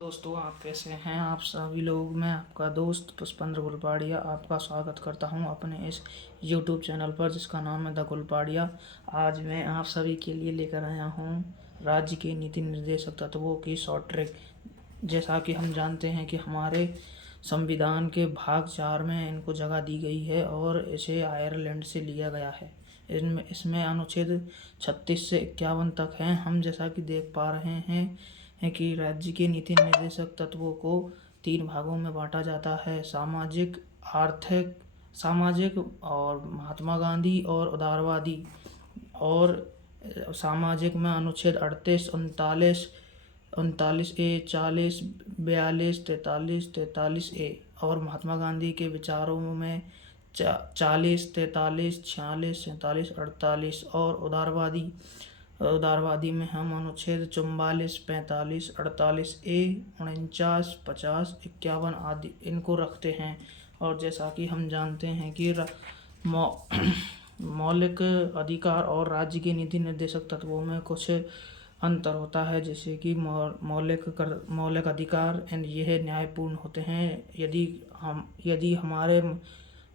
दोस्तों, आप कैसे हैं? आप सभी लोग, मैं आपका दोस्त पुष्पेंद्र गुलपाड़िया आपका स्वागत करता हूं अपने इस YouTube चैनल पर जिसका नाम है द गुलपाड़िया। आज मैं आप सभी के लिए लेकर आया हूं राज्य के नीति निर्देशक तत्वों की शॉर्ट ट्रिक। जैसा कि हम जानते हैं कि हमारे संविधान के भाग 4 में इनको जगह दी गई है और इसे आयरलैंड से लिया गया है। इसमें अनुच्छेद 36 से 51 तक हैं। हम जैसा कि देख पा रहे हैं कि राज्य के नीति निर्देशक तत्वों को 3 भागों में बांटा जाता है: सामाजिक, आर्थिक, सामाजिक और महात्मा गांधी और उदारवादी। और सामाजिक में अनुच्छेद 38, 39, 39A, 40, 42, 43, 43A। और महात्मा गांधी के विचारों में 40, 43, 46, 47, 48। और उदारवादी में हम अनुच्छेद 44, 45, 48A, 49, 50, 51 आदि इनको रखते हैं। और जैसा कि हम जानते हैं कि मौलिक अधिकार और राज्य के नीति निर्देशक तत्वों में कुछ अंतर होता है, जैसे कि मौलिक अधिकार यह न्यायपूर्ण होते हैं। यदि हमारे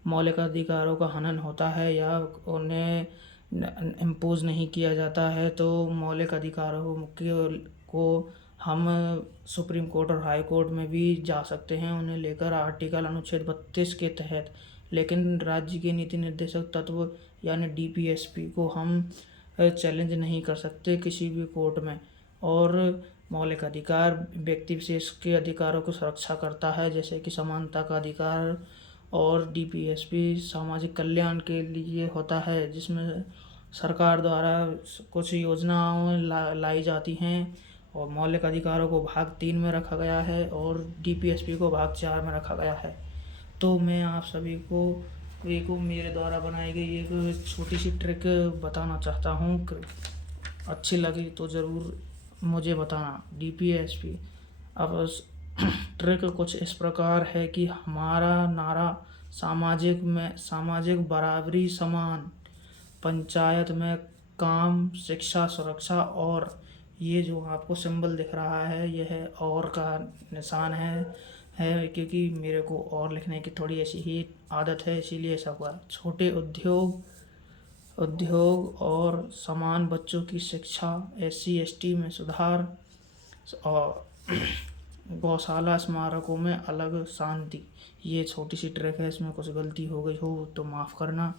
मौलिक अधिकारों का हनन होता है या उन्हें इम्पोज नहीं किया जाता है तो मौलिक अधिकारों को हम सुप्रीम कोर्ट और हाई कोर्ट में भी जा सकते हैं उन्हें लेकर आर्टिकल अनुच्छेद 32 के तहत। लेकिन राज्य के नीति निर्देशक तत्व यानी DPSP को हम चैलेंज नहीं कर सकते किसी भी कोर्ट में। और मौलिक अधिकार व्यक्ति विशेष के अधिकारों को सुरक्षा करता है, जैसे कि समानता का अधिकार। और DPSP सामाजिक कल्याण के लिए होता है, जिसमें सरकार द्वारा कुछ योजनाएं लाई जाती हैं। और मौलिक अधिकारों को भाग 3 में रखा गया है और DPSP को भाग 4 में रखा गया है। तो मैं आप सभी को मेरे द्वारा बनाई गई एक छोटी सी ट्रिक बताना चाहता हूँ। अच्छी लगी तो ज़रूर मुझे बताना। DPSP अब ट्रिक कुछ इस प्रकार है कि हमारा नारा सामाजिक बराबरी, समान पंचायत में काम, शिक्षा, सुरक्षा। और ये जो आपको सिंबल दिख रहा है यह और का निशान है क्योंकि मेरे को और लिखने की थोड़ी ऐसी ही आदत है, इसीलिए ऐसा हुआ। छोटे उद्योग और समान बच्चों की शिक्षा, SC ST में सुधार और गौशाला स्मारकों में अलग शांति। ये छोटी सी ट्रिक है, इसमें कुछ गलती हो गई हो तो माफ़ करना।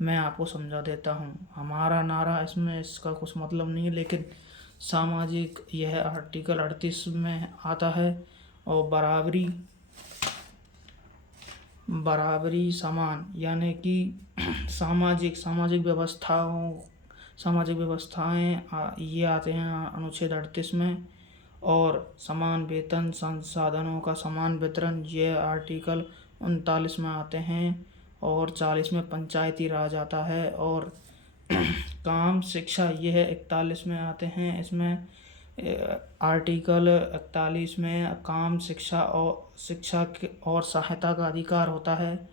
मैं आपको समझा देता हूँ। हमारा नारा इसमें इसका कुछ मतलब नहीं है, लेकिन सामाजिक यह आर्टिकल 38 में आता है। और बराबरी समान यानी कि सामाजिक व्यवस्थाएं ये आते हैं अनुच्छेद 38 में। और समान वेतन, संसाधनों का समान वितरण ये आर्टिकल 39 में आते हैं। और 40 में पंचायती राज आता है। और काम, शिक्षा यह 41 में आते हैं। इसमें आर्टिकल 41 में काम, शिक्षा और सहायता का अधिकार होता है।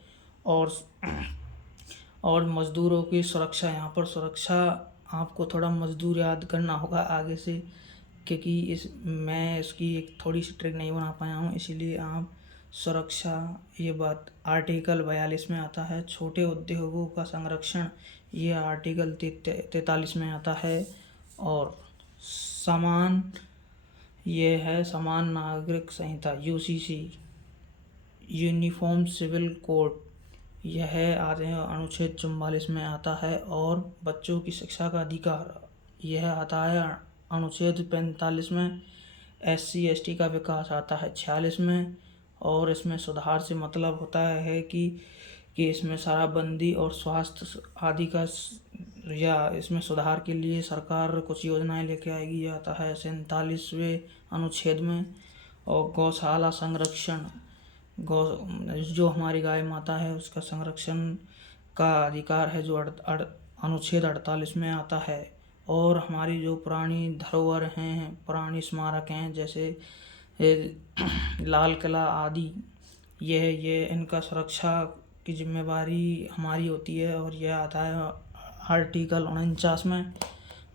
और मज़दूरों की सुरक्षा, यहाँ पर सुरक्षा आपको थोड़ा मज़दूर याद करना होगा आगे से, क्योंकि मैं इसकी एक थोड़ी सी ट्रिक नहीं बना पाया हूँ, इसीलिए आप सुरक्षा ये बात आर्टिकल 42 में आता है। छोटे उद्योगों का संरक्षण ये आर्टिकल 43 में आता है। और समान नागरिक संहिता UCC, यूनिफॉर्म सिविल कोड, यह आते हैं अनुच्छेद 44 में आता है। और बच्चों की शिक्षा का अधिकार यह आता है अनुच्छेद 45 में। SC ST का विकास आता है 46 में। और इसमें सुधार से मतलब होता है कि इसमें शराबबंदी और स्वास्थ्य आदि का या इसमें सुधार के लिए सरकार कुछ योजनाएं लेके आएगी, ये आता है 47वें अनुच्छेद में। और गौशाला संरक्षण, जो हमारी गाय माता है उसका संरक्षण का अधिकार है, जो अनुच्छेद 48 में आता है। और हमारी जो पुरानी धरोहर हैं, पुरानी स्मारक हैं, जैसे लाल किला आदि, ये इनका सुरक्षा की जिम्मेवारी हमारी होती है। और यह आता है आर्टिकल 49 में।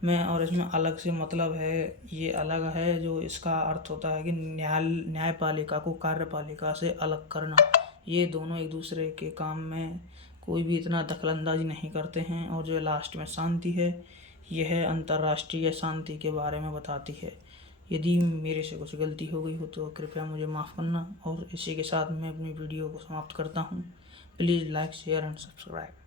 में, और इसमें अलग से मतलब है, ये अलग है जो इसका अर्थ होता है कि न्यायपालिका को कार्यपालिका से अलग करना। ये दोनों एक दूसरे के काम में कोई भी इतना दखलंदाजी नहीं करते हैं। और जो लास्ट में शांति है, यह अंतर्राष्ट्रीय शांति के बारे में बताती है। यदि मेरे से कुछ गलती हो गई हो तो कृपया मुझे माफ़ करना, और इसी के साथ मैं अपनी वीडियो को समाप्त करता हूँ। Please like, share and subscribe.